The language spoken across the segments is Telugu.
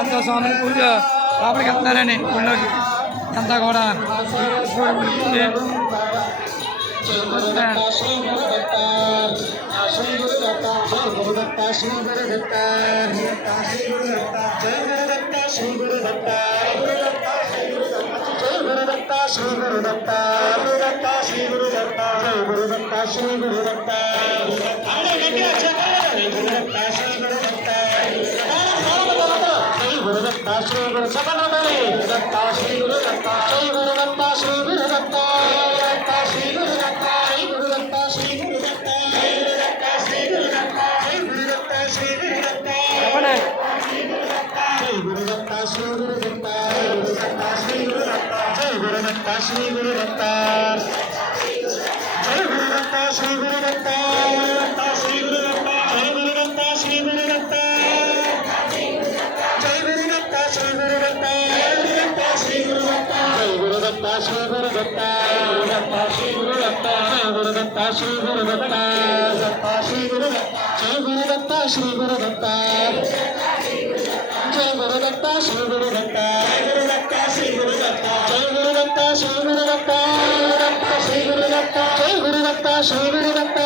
ఎంతో స్వామి పూజ లోపలికి వెళ్తున్నారని ఊళ్ళోకి అంతా కూడా श्री गुरुदत्त जय गुरुदत्त श्री गुरुदत्त श्री गुरुदत्त जय गुरुदत्त श्री गुरुदत्त जय गुरुदत्त श्री गुरुदत्त श्री गुरुदत्त जय गुरुदत्त श्री गुरुदत्त श्री गुरुदत्त जय गुरुदत्त श्री गुरुदत्त श्री गुरुदत्त जय गुरुदत्त श्री गुरुदत्त जय गुरुदत्त श्री गुरुदत्त श्री गुरुदत्त जय गुरुदत्त श्री गुरुदत्त श्री गुरुदत्त जय गुरुदत्त श्री गुरुदत्त श्री गुरुदत्त जय गुरुदत्त श्री गुरुदत्त जय गुरुदत्त श्री गुरुदत्त श्री गुरुदत्त जय गुरुदत्त श्री गुरुदत्त जय गुरुदत्त श्री गुरुदत्त श्री गुरुदत्त जय गुरुदत्त श्री गुरुदत्त श्री गुरुदत्त श्री गुरुदत्त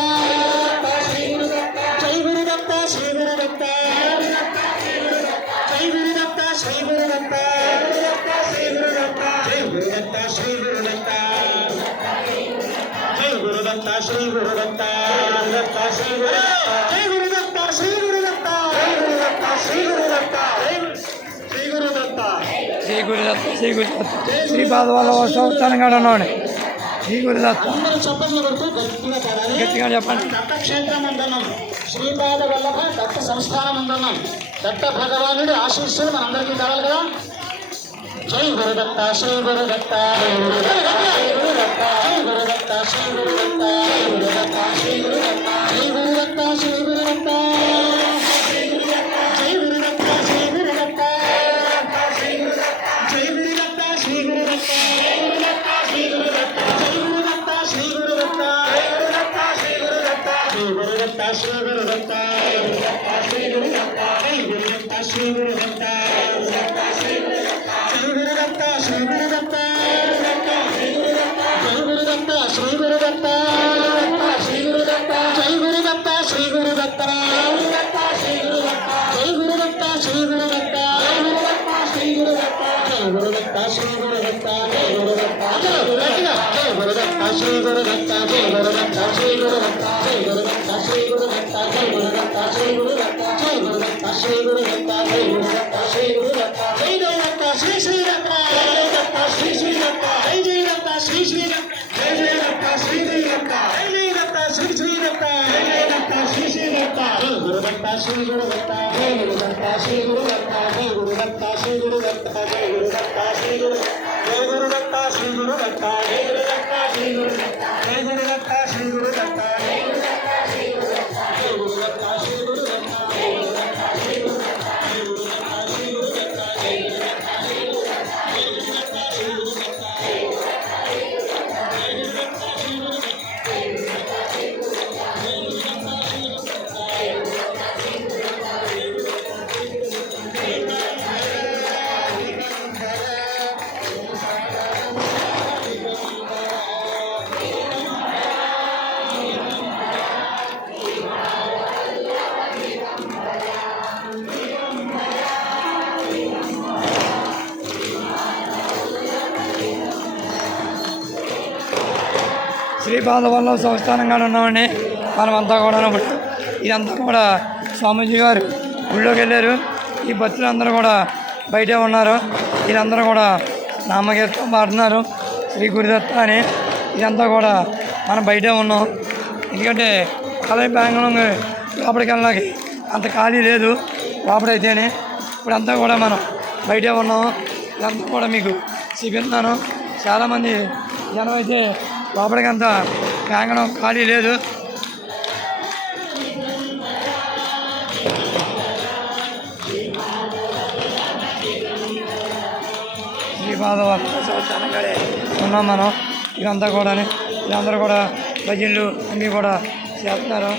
శ్రీ గురుదత్త శ్రీ గురుదత్త శ్రీపాదవల్ల సంస్థానంగానే శ్రీ గురుదత్త గట్టిగా చెప్పండి. దత్తక్షేత్రమందనం శ్రీపాద వల్లభ దత్త సంస్థానమందనం దత్త భగవానుడి ఆశీస్సులు మనందరికీ కావాలి కదా. జై గురుదత్త శ్రీ గురుదత్త గురుదత్త గురుదత్త శ్రీ గురుదత్త గురుదత్త శ్రీ గురుదత్త జై గురుదత్త శ్రీ గురుదత్త జై గురుదత్త శ్రీ గురుదత్త జై గురుదత్త శ్రీ గురుదత్త శ్రీ గురుదత్త జై గురుదత్త శ్రీ గురుదత్త శ్రీ గురుదత్త జై గురుదత్త శ్రీ గురుదత్త శ్రీ గురుదత్త జై గురుదత్త శ్రీ గురుదత్త శ్రీ గురుదత్త శ్రీ గురుదత్త జై గురుదత్త శ్రీ గురుదత్త శ్రీ గురుదత్త జై గురుదత్త శ్రీ గురుదత్త శ్రీ గురుదత్త జై గురుదత్త శ్రీ గురుదత్త శ్రీ గురుదత్త జై గురుదత్త శ్రీ గురుదత్త జై గురుదత్త జై గురుదత్త శ్రీ గురుదత్త జై గురుదత్త శ్రీ గురుదత్త జై గురుదత్త శ్రీ గురుదత్త జై గురుదత్త శ్రీ గురుదత్త జై గురుదత్త శ్రీ గురుదత్త జై గురుదత్త శ్రీ గురుదత్త జై దత్త శ్రీ శ్రీదత్త జై దత్త శ్రీ శ్రీదత్త జై జై దత్త శ్రీ శ్రీదత్త జై జై దత్త శ్రీ శ్రీదత్త జై జై దత్త శ్రీ శ్రీదత్త జై జై దత్త శ్రీ శ్రీదత్త జై గురుదత్త శ్రీ గురుదత్త జై గురుదత్త శ్రీ గురుదత్త జై గురుదత్త శ్రీ గురుదత్త జై గురుదత్త శ్రీ గురుదత్త జై గురుదత్త శ్రీ గురుదత్త జై గురుదత్త శ్రీ గురుదత్త జై గురుదత్త శ్రీ గురుదత్త జై గురుదత్త శ్రీ గురుదత్త జై గురుదత్త శ్రీ గురుదత్త జై గురుదత్త శ్రీ గురుదత్త జై గురుదత్త శ్రీ గురుదత్త జై గురుదత్త శ్రీ గురుదత్త జై గురుదత్త శ్రీ గురుదత్త జై గురుదత్త శ్రీ శ్రీపాదవల్ల సంస్థానంగా ఉన్నామండి. మనమంతా కూడా ఇదంతా కూడా స్వామీజీ గారు ఊళ్ళోకి వెళ్ళారు. ఈ భక్తులందరూ కూడా బయటే ఉన్నారు. వీళ్ళందరూ కూడా నామకీర్తన పాడుతున్నారు శ్రీ గురుదత్త అని. ఇదంతా కూడా మనం బయటే ఉన్నాం. ఎందుకంటే ఆలయ ప్రాంగణం లోపలికి వెళ్ళడానికి అంత ఖాళీ లేదు లోపలైతేనే. ఇప్పుడంతా కూడా మనం బయటే ఉన్నాము. ఇదంతా కూడా మీకు చూపిస్తున్నాను. చాలామంది జనం అయితే లోపలికి అంతా ప్రాంగణం ఖాళీ లేదు. శ్రీపాదవల్ల సంస్థానంగానే ఉన్నాం మనం. ఇదంతా కూడా వీళ్ళందరూ కూడా భజనలు అన్నీ కూడా చేస్తున్నారు.